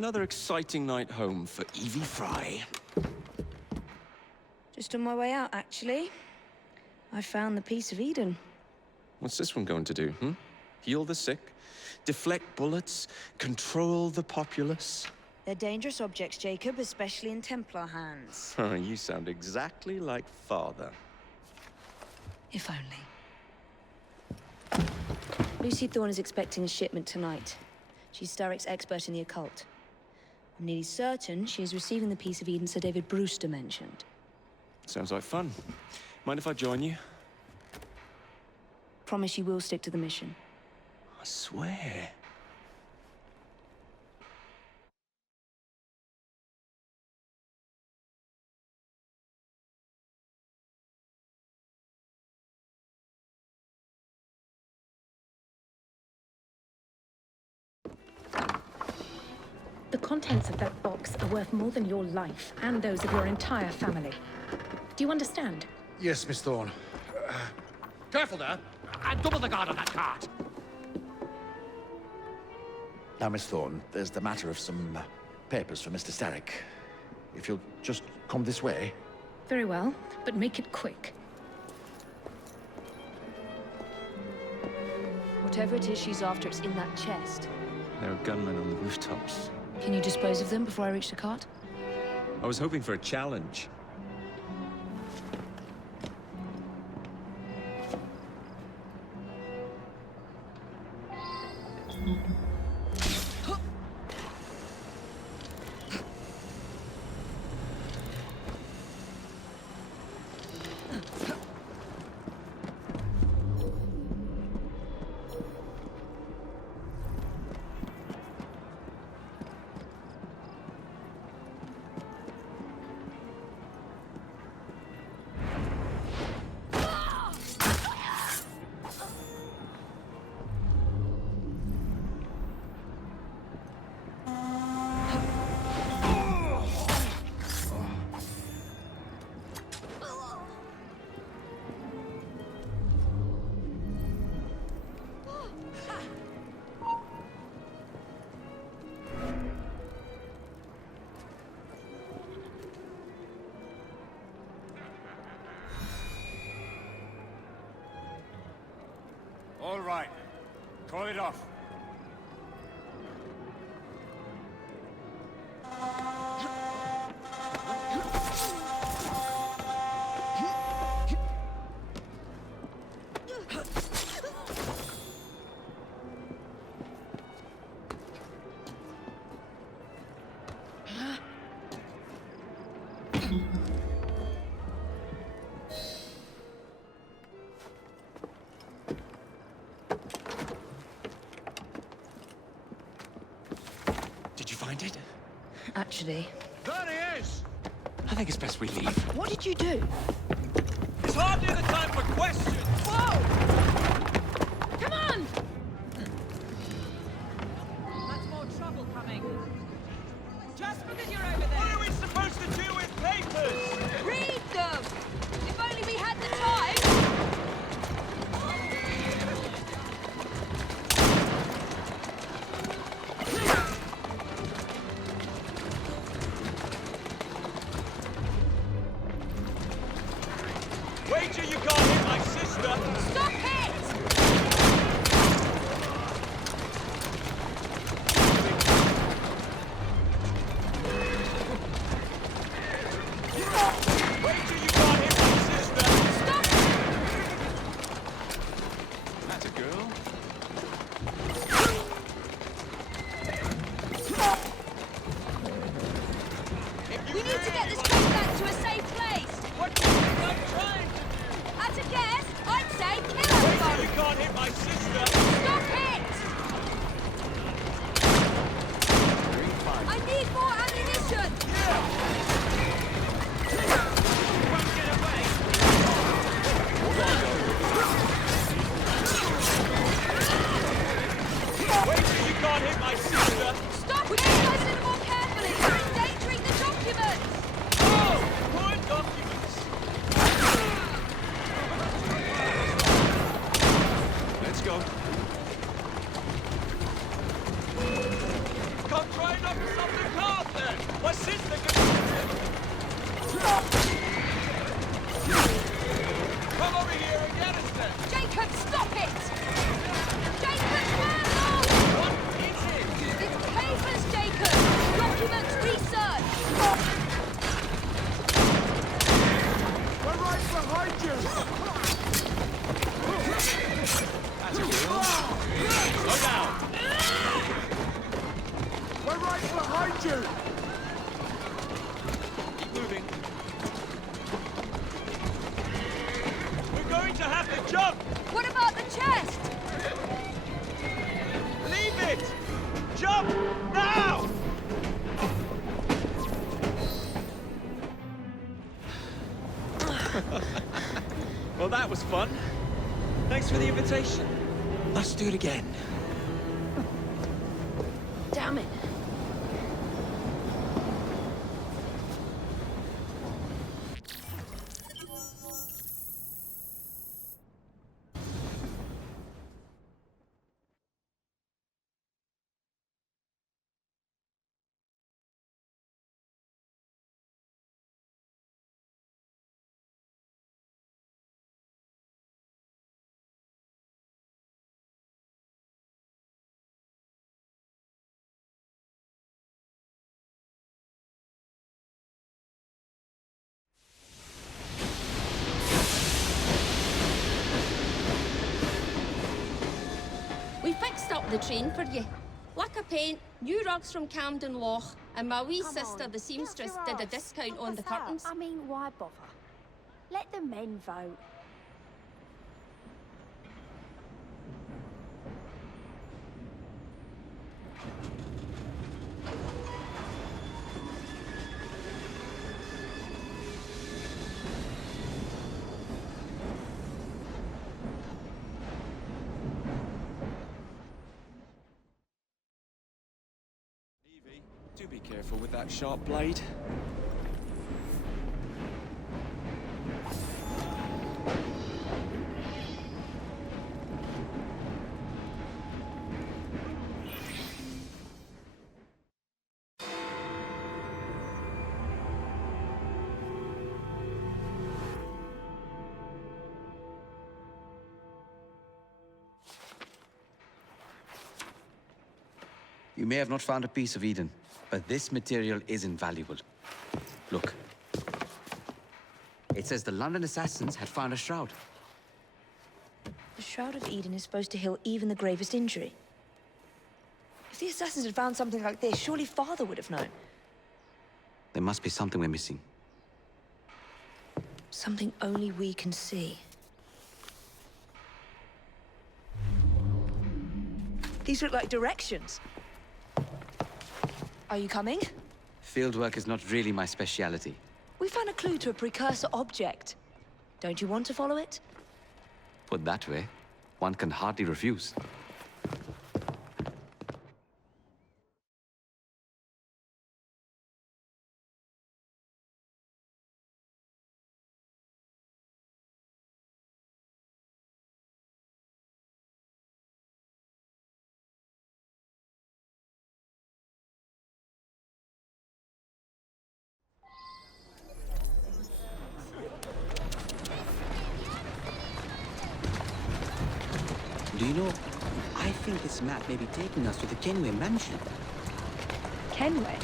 Another exciting night home for Evie Fry. Just on my way out, actually. I found the piece of Eden. What's this one going to do, Heal the sick, deflect bullets, control the populace? They're dangerous objects, Jacob, especially in Templar hands. You sound exactly like Father. If only. Lucy Thorne is expecting a shipment tonight. She's Starrick's expert in the occult. I'm nearly certain she is receiving the piece of Eden Sir David Brewster mentioned. Sounds like fun. Mind if I join you? Promise you will stick to the mission. I swear. The contents of that box are worth more than your life and those of your entire family. Do you understand? Yes, Miss Thorne. Careful there! And double the guard on that cart! Now, Miss Thorne, there's the matter of some papers for Mr. Starrick. If you'll just come this way. Very well, but make it quick. Whatever it is she's after, it's in that chest. There are gunmen on the rooftops. Can you dispose of them before I reach the cart? I was hoping for a challenge. All right. Call it off. Did you find it? Actually. There he is! I think it's best we leave. What did you do? It's hardly the time for questions! Whoa! Come on! That's more trouble coming. Just because you're over there. What are we supposed to do with papers? Read them! If only we had the time! Wager you can't hit my sister! Stop it! Wager you can't hit my sister! Stop! That's a girl. We need to get this train back to a safe place! What do you think I'm trying to do? At a guess, I'd say kill everybody! danger! Keep moving. We're going to have to jump! What about the chest? Leave it! Jump now! Well, that was fun. Thanks for the invitation. Let's do it again. Damn it. We fixed up the train for you. Lacquer paint, new rugs from Camden Loch, and my wee sister, the seamstress, did a discount on the curtains. I mean, why bother? Let the men vote. Evie, do be careful with that sharp blade. You may have not found a piece of Eden, but this material is invaluable. Look. It says the London assassins had found a shroud. The Shroud of Eden is supposed to heal even the gravest injury. If the assassins had found something like this, surely Father would have known. There must be something we're missing. Something only we can see. These look like directions. Are you coming? Fieldwork is not really my speciality. We found a clue to a precursor object. Don't you want to follow it? Put that way, one can hardly refuse. Do you know, I think this map may be taking us to the Kenway mansion. Kenway?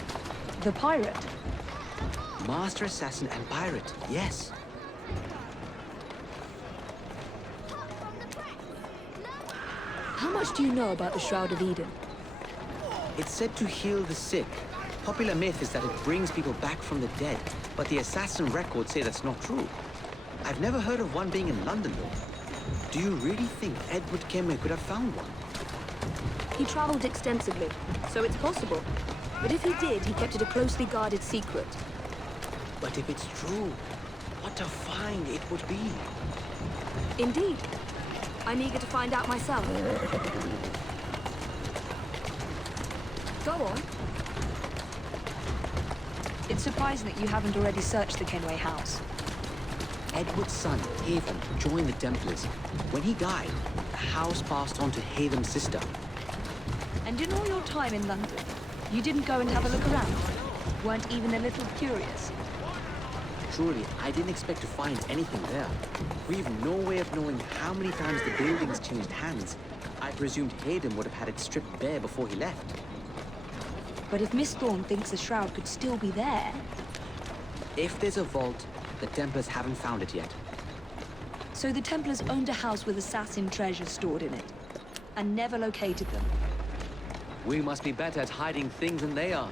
The pirate? Master assassin and pirate, yes. How much do you know about the Shroud of Eden? It's said to heal the sick. Popular myth is that it brings people back from the dead, but the assassin records say that's not true. I've never heard of one being in London, though. Do you really think Edward Kenway could have found one? He traveled extensively, so it's possible. But if he did, he kept it a closely guarded secret. But if it's true, what a find it would be. Indeed. I'm eager to find out myself. Go on. It's surprising that you haven't already searched the Kenway house. Edward's son, Haven, joined the Templars. When he died, the house passed on to Haven's sister. And in all your time in London, you didn't go and have a look around? Weren't even a little curious? Truly, I didn't expect to find anything there. We've no way of knowing how many times the building's changed hands. I presumed Hayden would have had it stripped bare before he left. But if Miss Thorne thinks the shroud could still be there... If there's a vault, the Templars haven't found it yet. So the Templars owned a house with assassin treasures stored in it, and never located them. We must be better at hiding things than they are.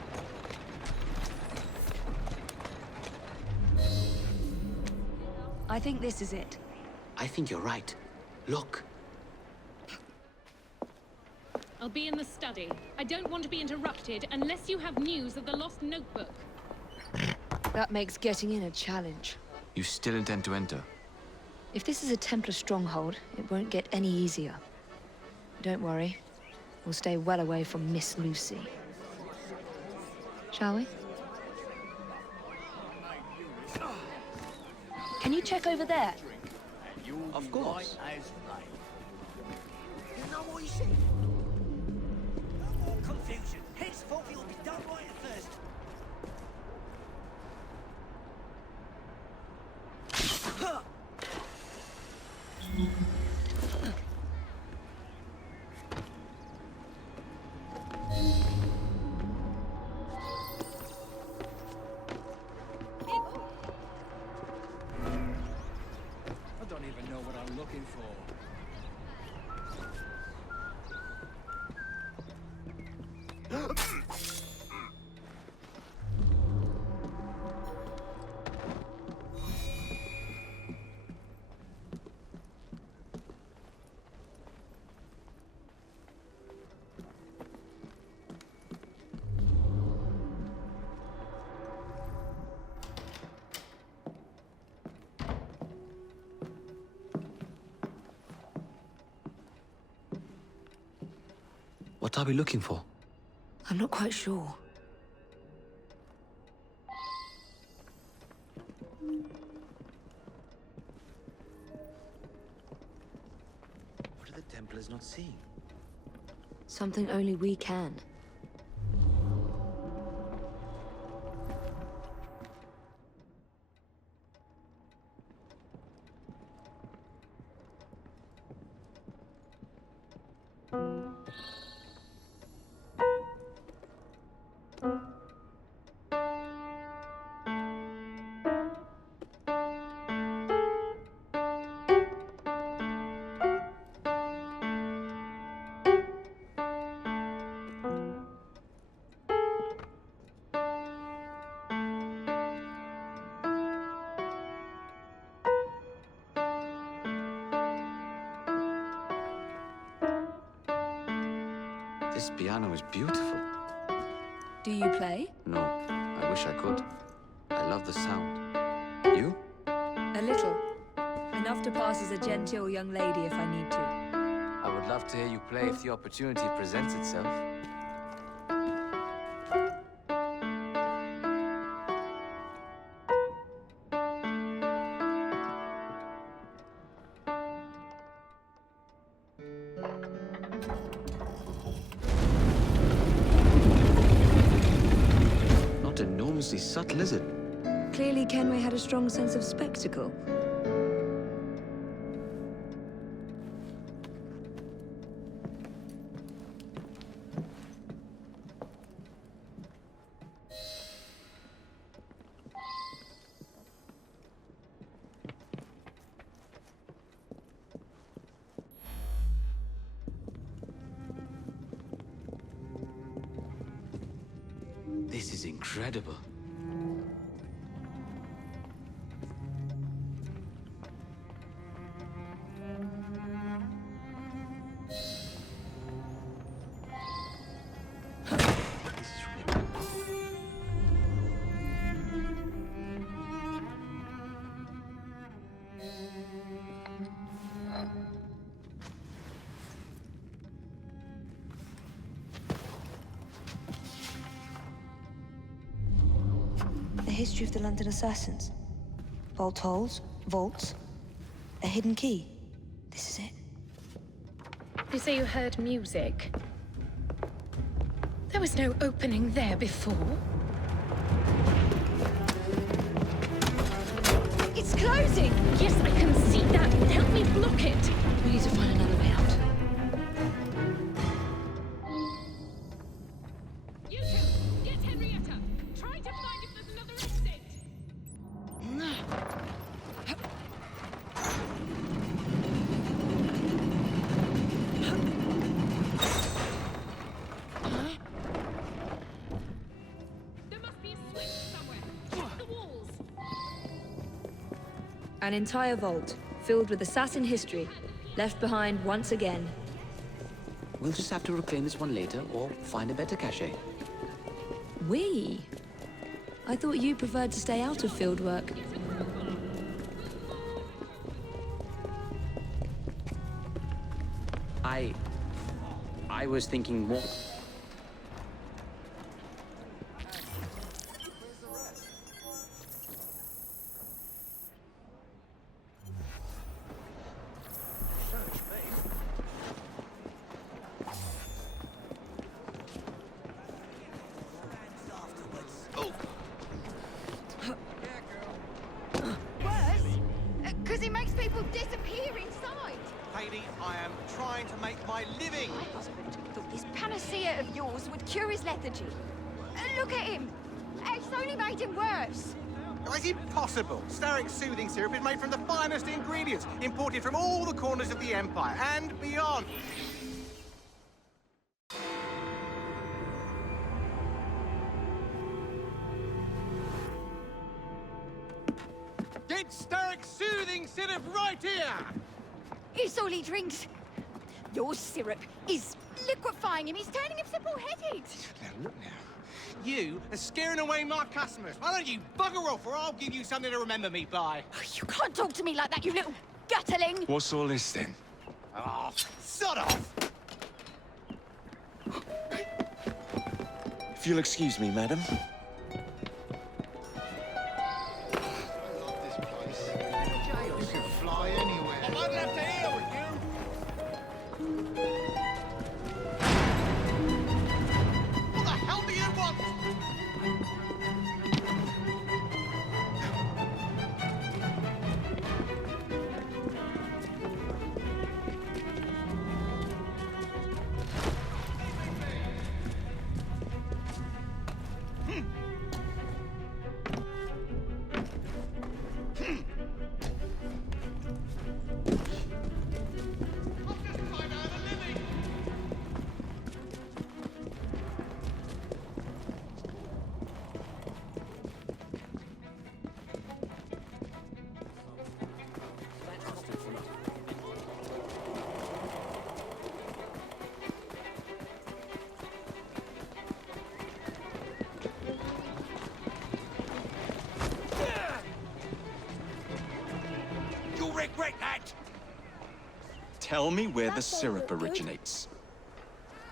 I think this is it. I think you're right. Look. I'll be in the study. I don't want to be interrupted unless you have news of the lost notebook. That makes getting in a challenge. You still intend to enter? If this is a Templar stronghold, it won't get any easier. Don't worry. We'll stay well away from Miss Lucy. Shall we? Can you check over there? Of course. You know what he said? No more confusion. Henceforth, you'll be done right at first. I don't even know what I'm looking for. What are we looking for? I'm not quite sure. What are the Templars not seeing? Something only we can. This piano is beautiful. Do you play? No, I wish I could. I love the sound. You? A little. Enough to pass as a genteel young lady if I need to. I would love to hear you play if the opportunity presents itself. Not enormously subtle, is it? Clearly Kenway had a strong sense of spectacle. This is incredible. The history of the London assassins. Bolt holes, vaults, a hidden key. This is it. You say you heard music. There was no opening there before. It's closing! Yes, I can see that. Help me block it. We need to find another way out. You two, get Henrietta. Try to find if there's another exit. There must be a switch somewhere. Check the walls. An entire vault, filled with assassin history, left behind once again. We'll just have to reclaim this one later, or find a better cache. We? I thought you preferred to stay out of field work. I was thinking more... Because it makes people disappear inside. Lady, I am trying to make my living. My husband thought this panacea of yours would cure his lethargy. Look at him. It's only made him worse. Is it possible? Starrick soothing syrup is made from the finest ingredients, imported from all the corners of the Empire and beyond. Get Starrick soothing syrup right here! It's all he drinks. Your syrup is liquefying him. It's turning him simple-headed. Now, look now. You are scaring away my customers. Why don't you bugger off, or I'll give you something to remember me by. You can't talk to me like that, you little gutterling. What's all this then? Oh, sod off! If you'll excuse me, madam. You can fly anywhere. I might have to hear with you. What the hell do you want? You'll regret that! Tell me where the syrup originates.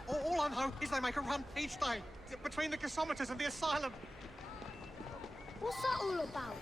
All I know is they make a run each day between the gasometers and the asylum. What's that all about?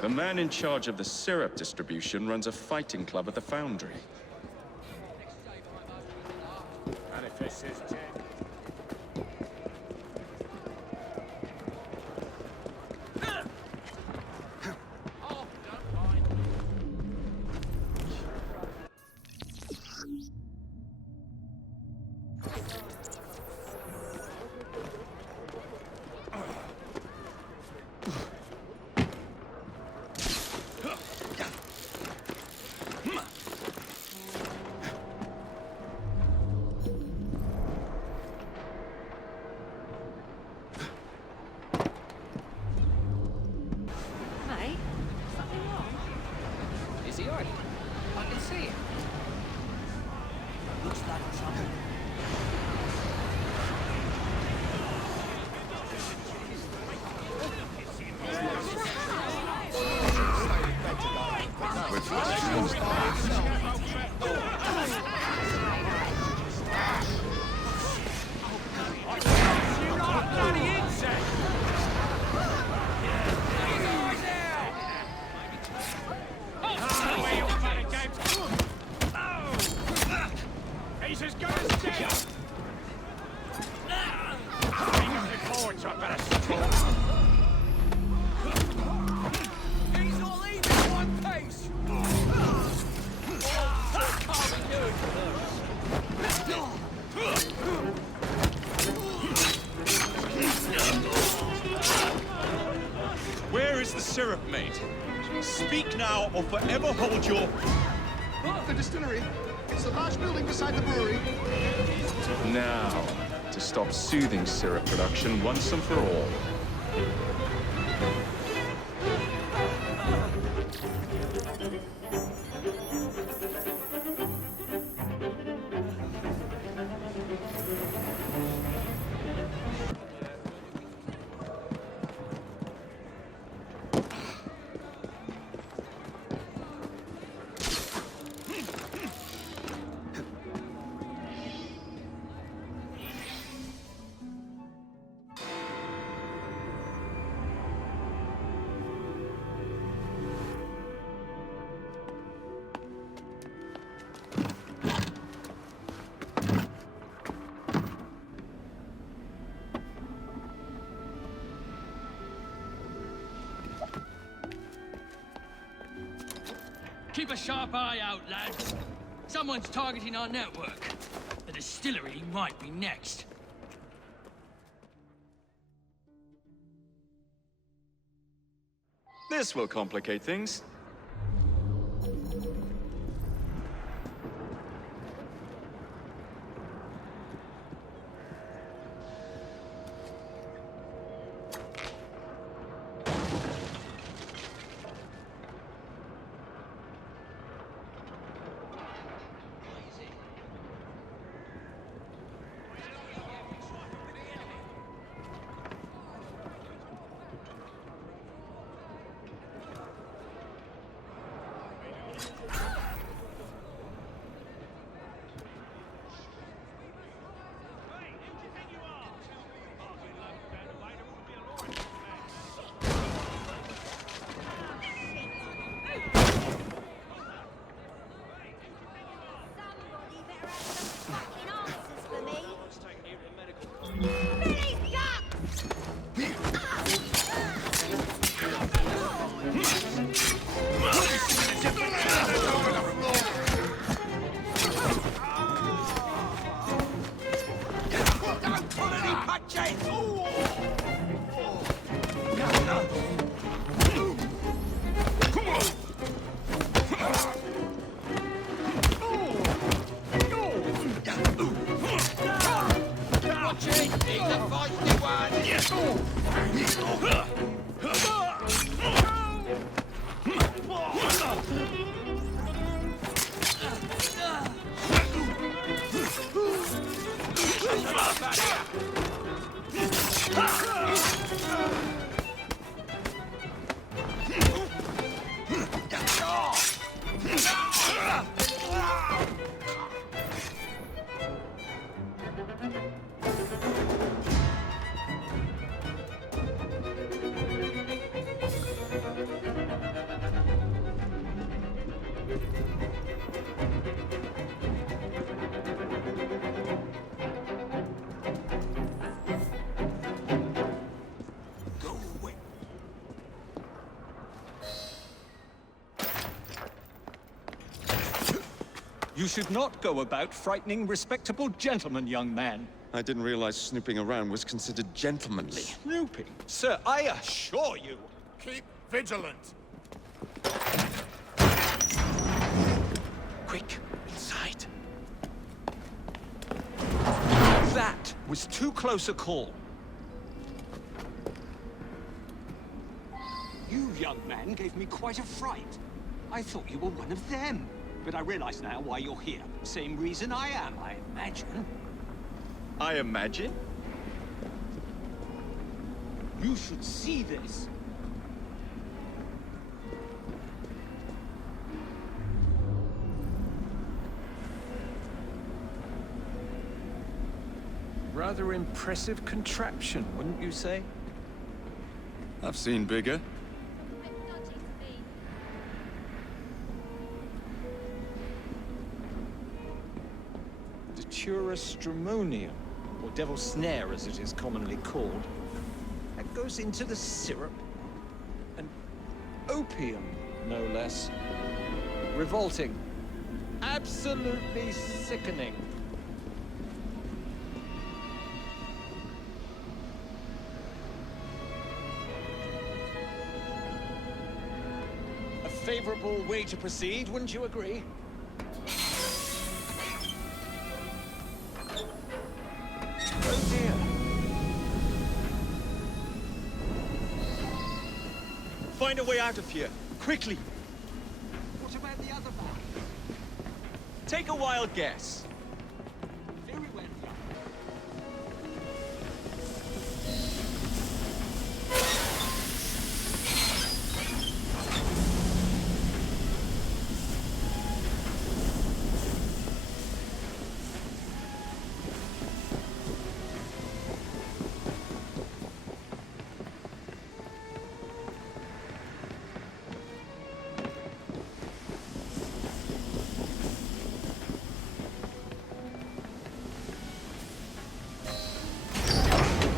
The man in charge of the syrup distribution runs a fighting club at the foundry. Where is the syrup, mate? Speak now or forever hold your... The distillery. It's the large building beside the brewery. Now, to stop soothing syrup production once and for all. Keep a sharp eye out, lads. Someone's targeting our network. The distillery might be next. This will complicate things. You should not go about frightening respectable gentlemen, young man. I didn't realize snooping around was considered gentlemanly. Snooping? Sir, I assure you. Keep vigilant. Quick, inside. That was too close a call. You, young man, gave me quite a fright. I thought you were one of them. But I realize now why you're here. Same reason I am, I imagine. I imagine? You should see this. Rather impressive contraption, wouldn't you say? I've seen bigger. Stramonium, or devil's snare as it is commonly called. That goes into the syrup. And opium, no less. Revolting. Absolutely sickening. favorable way to proceed, wouldn't you agree? Oh dear. Find a way out of here, quickly. What about the other bag? Take a wild guess. Very well done.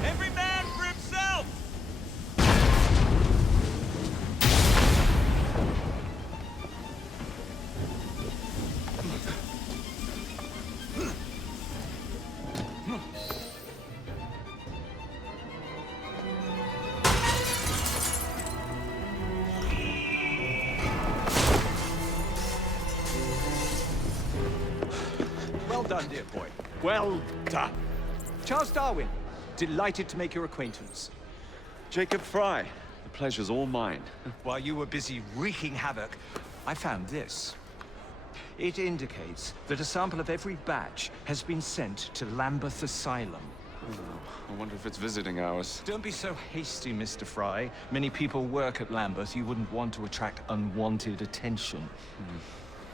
Every man for himself! Well done, dear boy. Well done. Charles Darwin, delighted to make your acquaintance. Jacob Fry, the pleasure's all mine. While you were busy wreaking havoc, I found this. It indicates that a sample of every batch has been sent to Lambeth Asylum. I wonder if it's visiting hours. Don't be so hasty, Mr. Fry. Many people work at Lambeth. You wouldn't want to attract unwanted attention.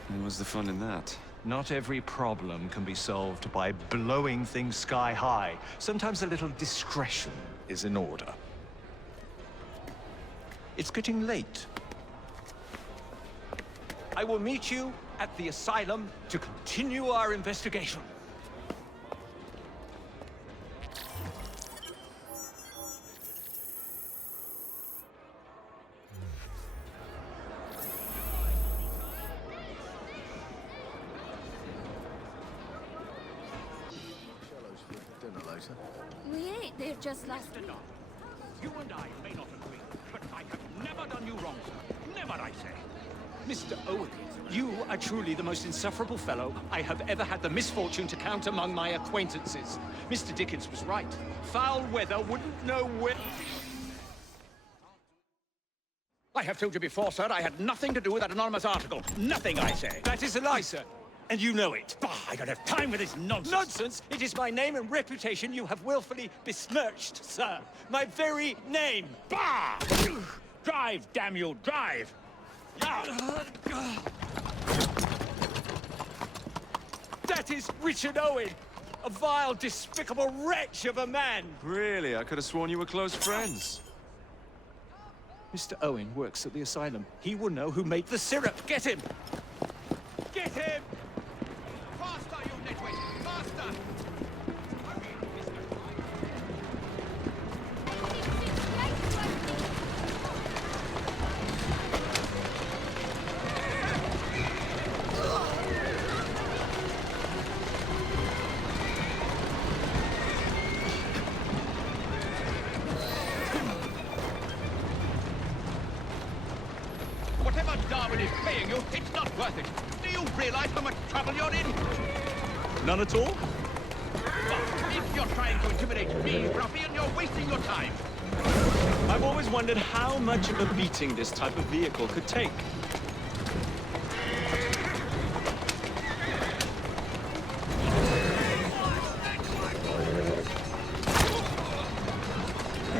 And what's the fun in that? Not every problem can be solved by blowing things sky high. Sometimes a little discretion is in order. It's getting late. I will meet you at the asylum to continue our investigation. We ate there just last week. You and I may not agree, but I have never done you wrong, sir. Never, I say. Mr. Owen, you are truly the most insufferable fellow I have ever had the misfortune to count among my acquaintances. Mr. Dickens was right. Foul weather wouldn't know where... I have told you before, sir, I had nothing to do with that anonymous article. Nothing, I say. That is a lie, sir. And you know it. Bah, I don't have time with this nonsense. Nonsense? It is my name and reputation you have willfully besmirched, sir. My very name. Bah! Drive, damn you, drive! That is Richard Owen, a vile, despicable wretch of a man. Really? I could have sworn you were close friends. Mr. Owen works at the asylum. He will know who made the syrup. Get him! Get him! Faster, you nitwit! Faster! Whatever Darwin is paying you, it's not worth it. Do you realize how much trouble you're in? None at all? But if you're trying to intimidate me, ruffian, you're wasting your time. I've always wondered how much of a beating this type of vehicle could take.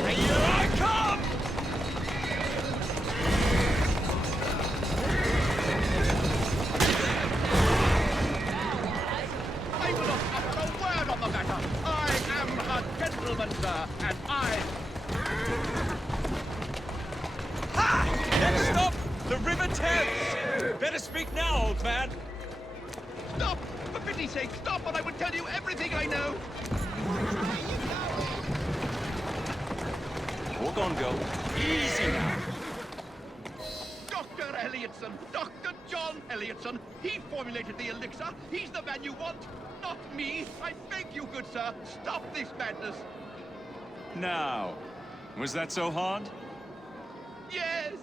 Here I come! I will not utter a word on the matter. I am a gentleman, sir, and I... Next stop, the River Thames. Better speak now, old man. Stop! For pity's sake, stop, and I will tell you everything I know. Walk on, girl. Easy now. Dr. Elliotson, Dr. John Elliotson. He formulated the elixir. He's the man you want, not me. I beg you, good sir, stop this madness. Now, was that so hard? Yes.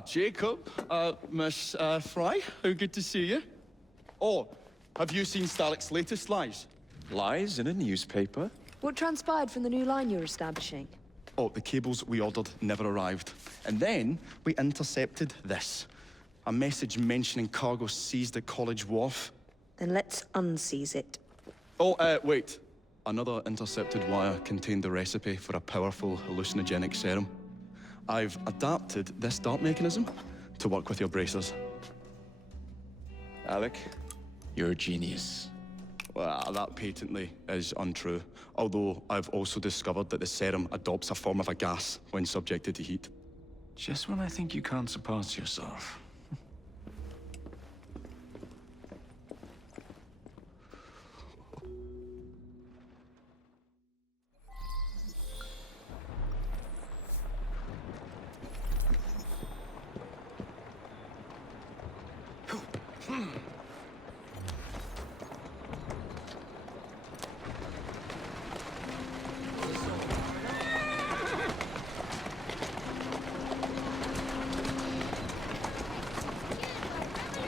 Jacob. Miss Fry, how good to see you. Oh, have you seen Starrick's latest lies? Lies in a newspaper? What transpired from the new line you're establishing? Oh, the cables we ordered never arrived. And then we intercepted this. A message mentioning cargo seized at College Wharf. Then let's unseize it. Oh, wait. Another intercepted wire contained the recipe for a powerful hallucinogenic serum. I've adapted this dart mechanism to work with your bracers. Alec, you're a genius. Well, that patently is untrue. Although I've also discovered that the serum adopts a form of a gas when subjected to heat. Just when I think you can't surpass yourself.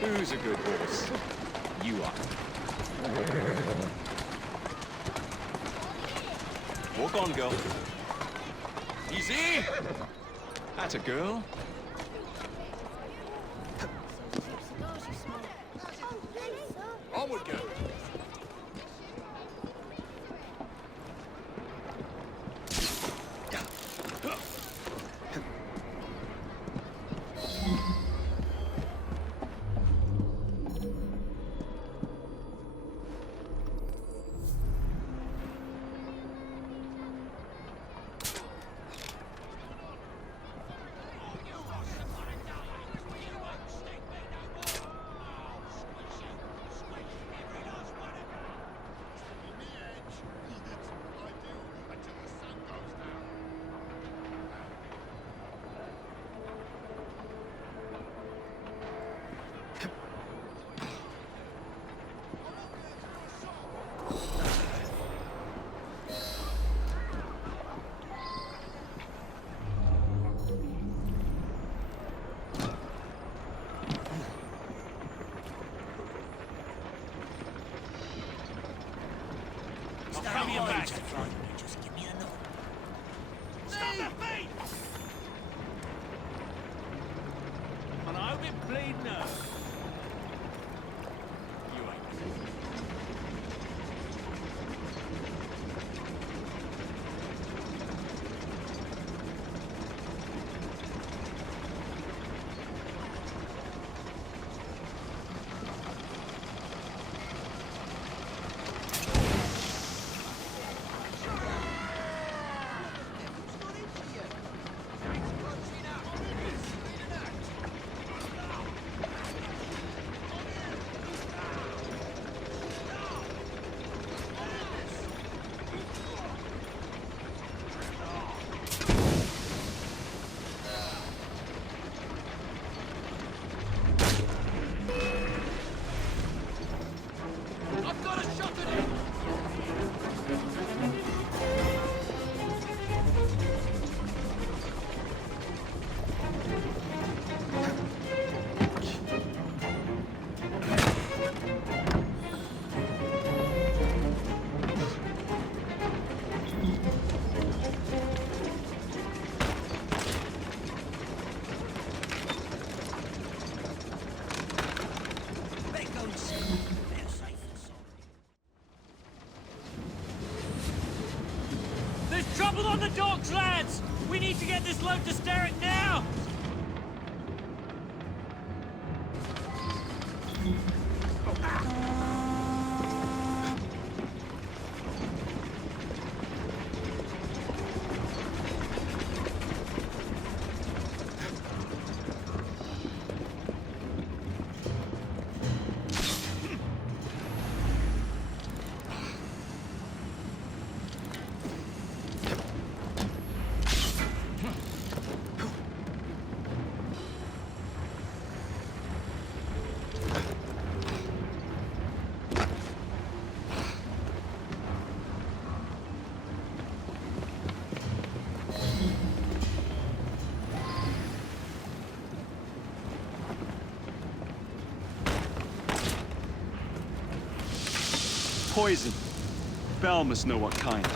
Who's a good horse? You are. Walk on, girl. Easy! That's a girl. Onward, girl. Cover your back. Just give me a nod. Stop that feet! And I hope it bleed now. You ain't. There's trouble on the docks, lads! We need to get this load to Starrick now! poison. Belle must know what kind.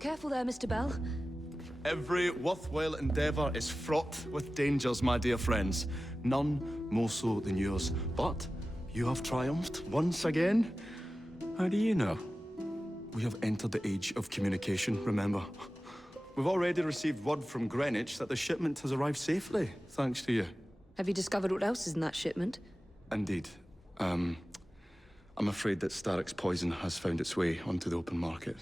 Careful there, Mr. Bell. Every worthwhile endeavor is fraught with dangers, my dear friends. None more so than yours. But you have triumphed once again. How do you know? We have entered the age of communication, remember? We've already received word from Greenwich that the shipment has arrived safely, thanks to you. Have you discovered what else is in that shipment? Indeed. I'm afraid that Starrick's poison has found its way onto the open market.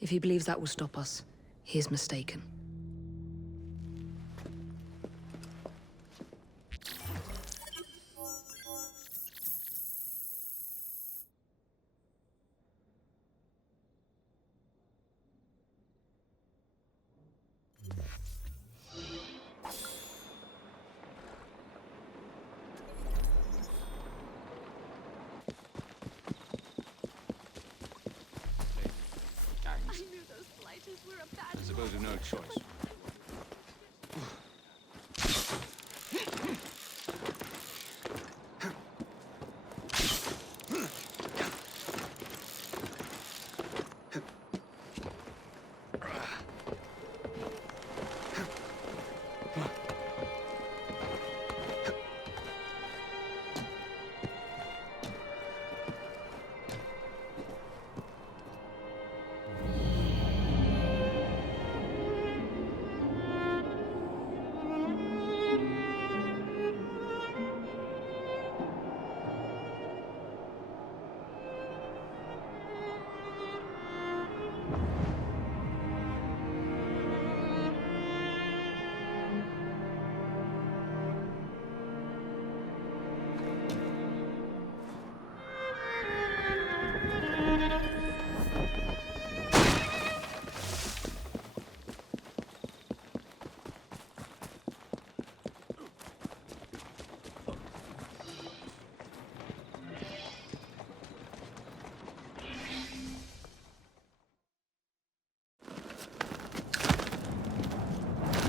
If he believes that will stop us, he is mistaken. I suppose we've no choice.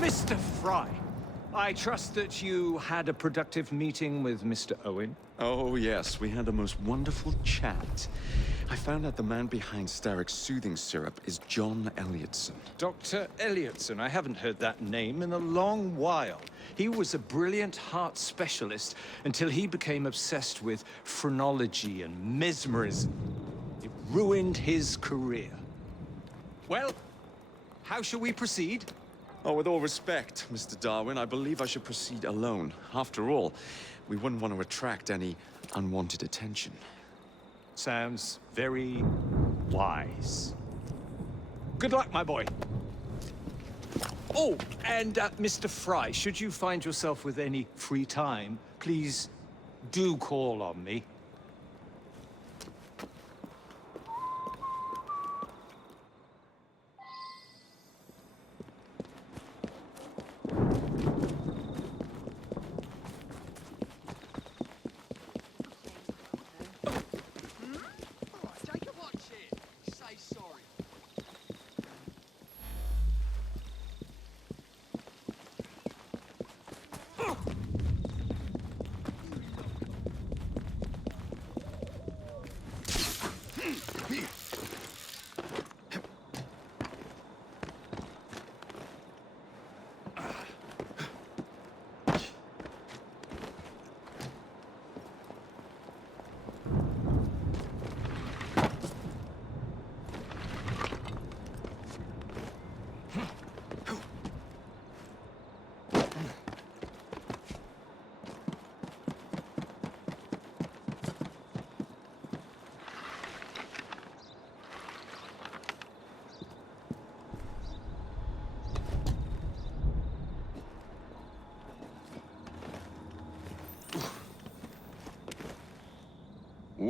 Mr. Fry, I trust that you had a productive meeting with Mr. Owen? Oh, yes. We had the most wonderful chat. I found out the man behind Starrick's soothing syrup is John Elliotson. Dr. Elliotson, I haven't heard that name in a long while. He was a brilliant heart specialist until he became obsessed with phrenology and mesmerism. It ruined his career. Well, how shall we proceed? Oh, with all respect, Mr. Darwin, I believe I should proceed alone. After all, we wouldn't want to attract any unwanted attention. Sounds very wise. Good luck, my boy. Oh, and Mr. Fry, should you find yourself with any free time, please do call on me.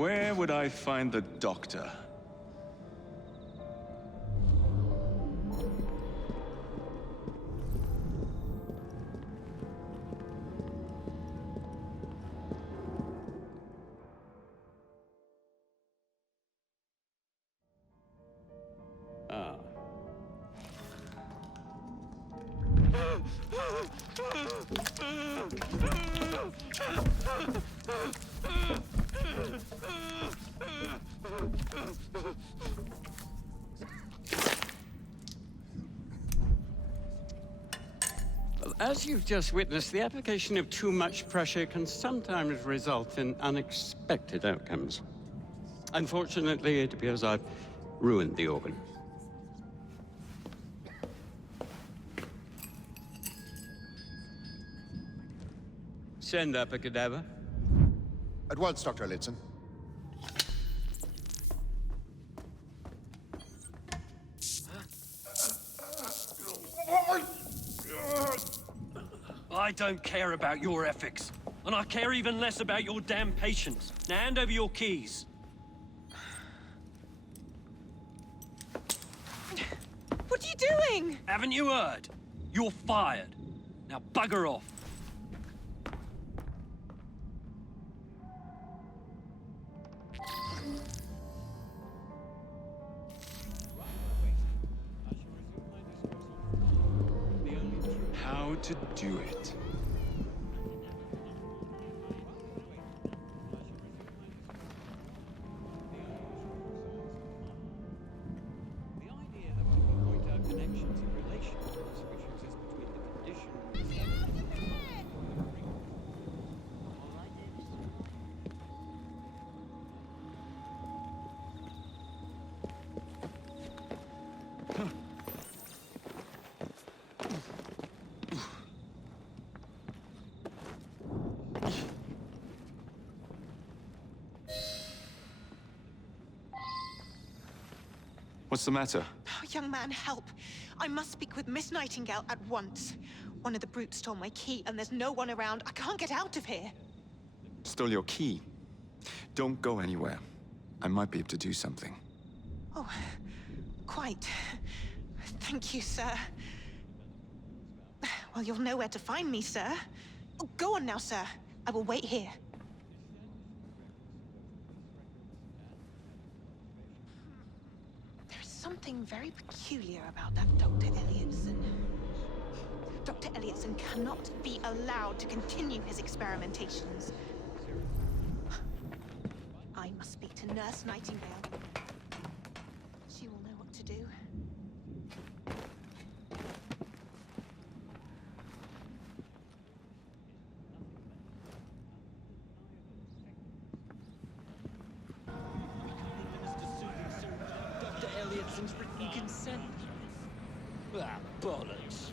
Where would I find the doctor? Ah. Well, as you've just witnessed, the application of too much pressure can sometimes result in unexpected outcomes. Unfortunately, it appears I've ruined the organ. Send up a cadaver. At once, Dr. Elliotson. I don't care about your ethics. And I care even less about your damn patience. Now hand over your keys. What are you doing? Haven't you heard? You're fired. Now bugger off. How to do it. What's the matter? Oh, young man, help. I must speak with Miss Nightingale at once. One of the brutes stole my key, and there's no one around. I can't get out of here. Stole your key. Don't go anywhere. I might be able to do something. Oh, quite. Thank you, sir. Well, you'll know where to find me, sir. Oh, go on now, sir. I will wait here. There is something very peculiar about that Dr. Elliotson. Dr. Elliotson cannot be allowed to continue his experimentations. I must speak to Nurse Nightingale. She will know what to do. Dr. Elliotson's written consent. Ah, bollocks.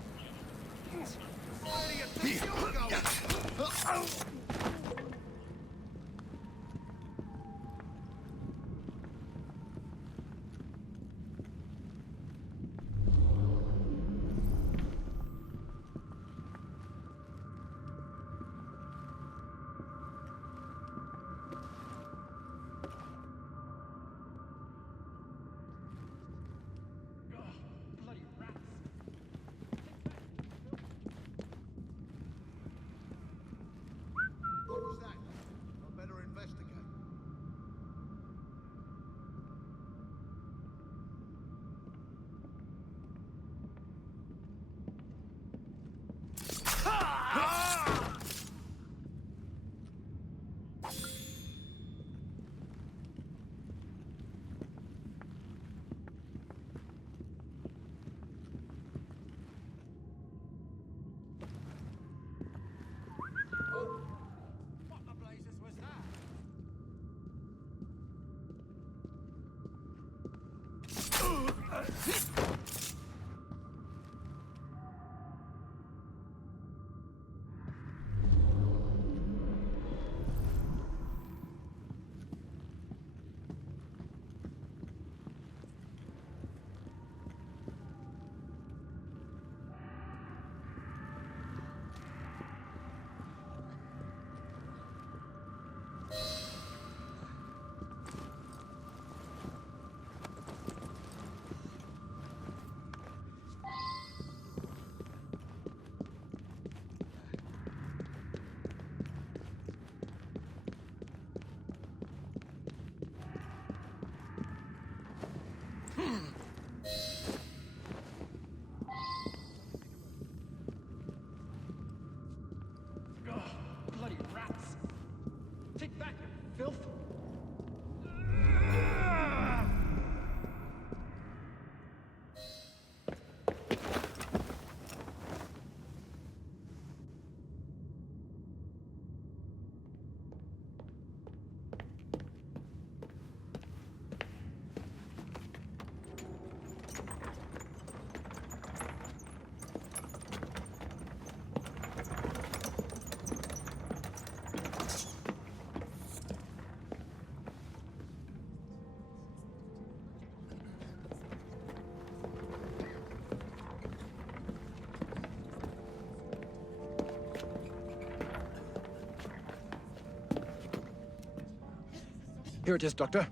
Here it is, Doctor.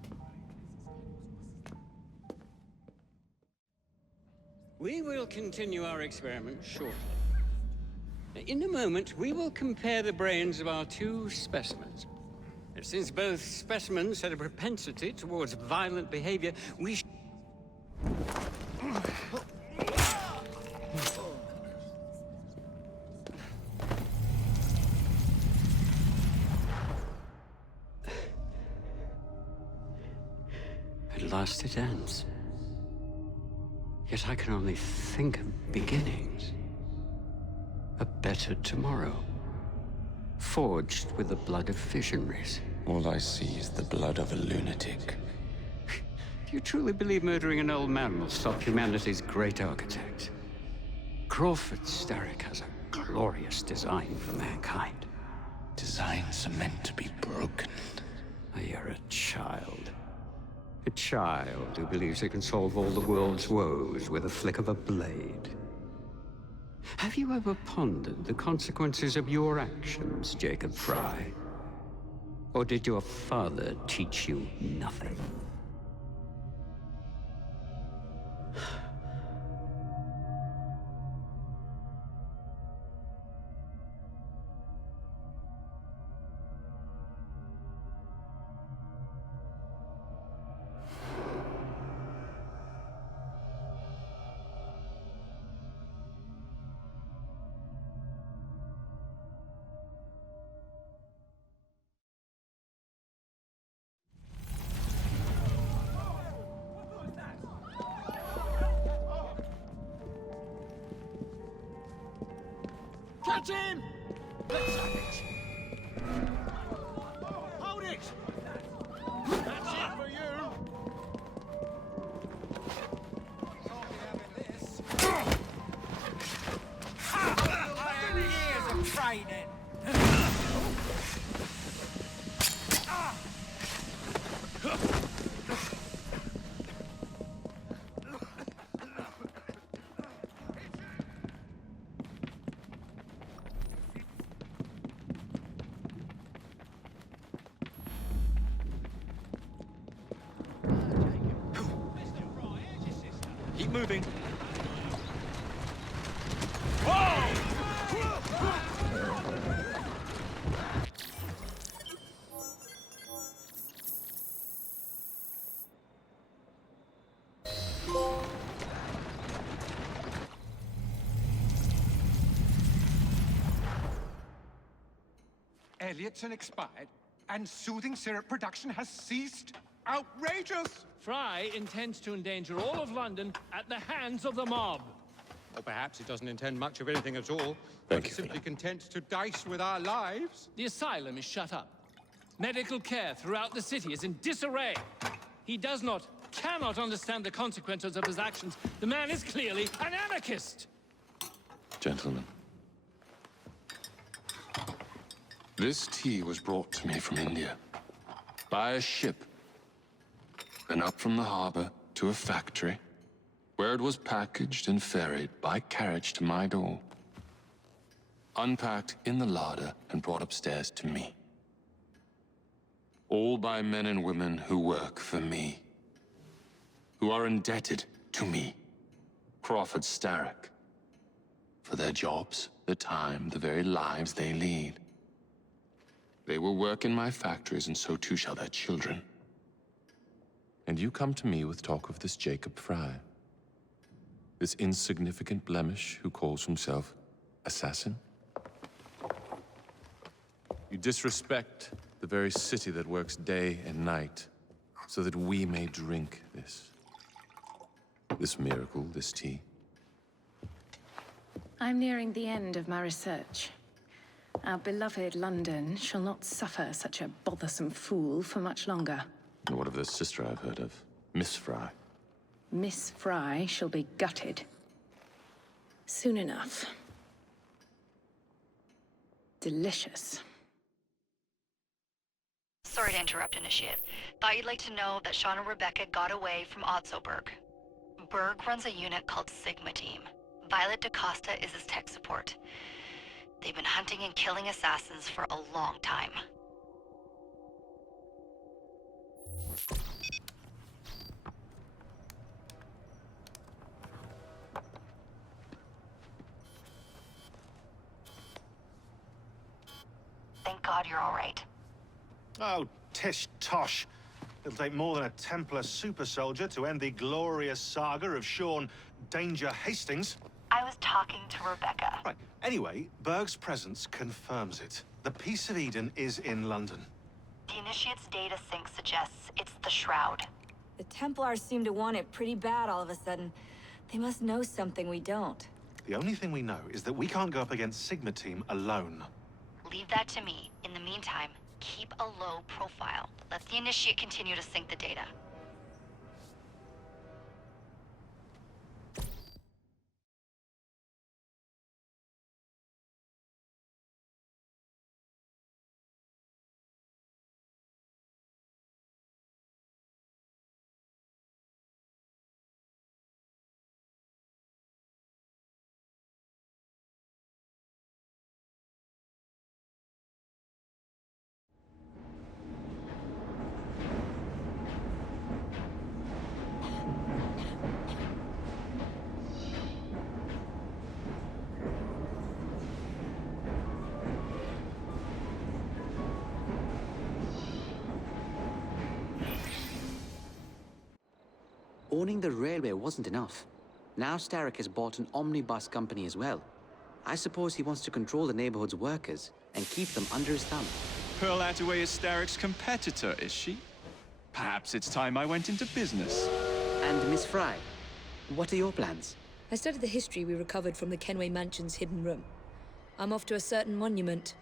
We will continue our experiment shortly. In a moment, we will compare the brains of our two specimens. Since both specimens had a propensity towards violent behavior, we At last it ends. Yet I can only think of beginnings. A better tomorrow. Forged with the blood of visionaries. All I see is the blood of a lunatic. Do you truly believe murdering an old man will stop humanity's great architect? Crawford Starrick has a glorious design for mankind. Designs are meant to be broken. You're a child. A child who believes it can solve all the world's woes with a flick of a blade. Have you ever pondered the consequences of your actions, Jacob Fry? Or did your father teach you nothing? Catch him! Let's have it. Hold it! That's it for you! I had years of training. Keep moving. Elliotson expired, and soothing syrup production has ceased? Outrageous! Fry intends to endanger all of London at the hands of the mob. Or perhaps he doesn't intend much of anything at all. Thank but you, simply content to dice with our lives. The asylum is shut up. Medical care throughout the city is in disarray. He cannot understand the consequences of his actions. The man is clearly an anarchist! Gentlemen. This tea was brought to me from India. By a ship. Then up from the harbor to a factory, where it was packaged and ferried by carriage to my door. Unpacked in the larder and brought upstairs to me. All by men and women who work for me. Who are indebted to me, Crawford Starrick, for their jobs, their time, the very lives they lead. They will work in my factories, and so too shall their children. And you come to me with talk of this Jacob Fry. This insignificant blemish who calls himself assassin? You disrespect the very city that works day and night so that we may drink this miracle, this tea. I'm nearing the end of my research. Our beloved London shall not suffer such a bothersome fool for much longer. And what of the sister I've heard of, Miss Fry? Miss Fry shall be gutted. Soon enough. Delicious. Sorry to interrupt, Initiate. Thought you'd like to know that Sean and Rebecca got away from Otzoberg. Berg runs a unit called Sigma Team. Violet DaCosta is his tech support. They've been hunting and killing assassins for a long time. Thank God you're all right. Oh, tish tosh. It'll take more than a Templar super soldier to end the glorious saga of Sean Danger Hastings. I was talking to Rebecca. Right. Anyway, Berg's presence confirms it. The Peace of Eden is in London. The Initiate's data sync suggests it's the Shroud. The Templars seem to want it pretty bad all of a sudden. They must know something we don't. The only thing we know is that we can't go up against Sigma Team alone. Leave that to me. In the meantime, keep a low profile. Let the Initiate continue to sync the data. Owning the railway wasn't enough. Now Starrick has bought an omnibus company as well. I suppose he wants to control the neighborhood's workers and keep them under his thumb. Pearl Attaway is Starrick's competitor, is she? Perhaps it's time I went into business. And Miss Fry, what are your plans? I studied the history we recovered from the Kenway Mansion's hidden room. I'm off to a certain monument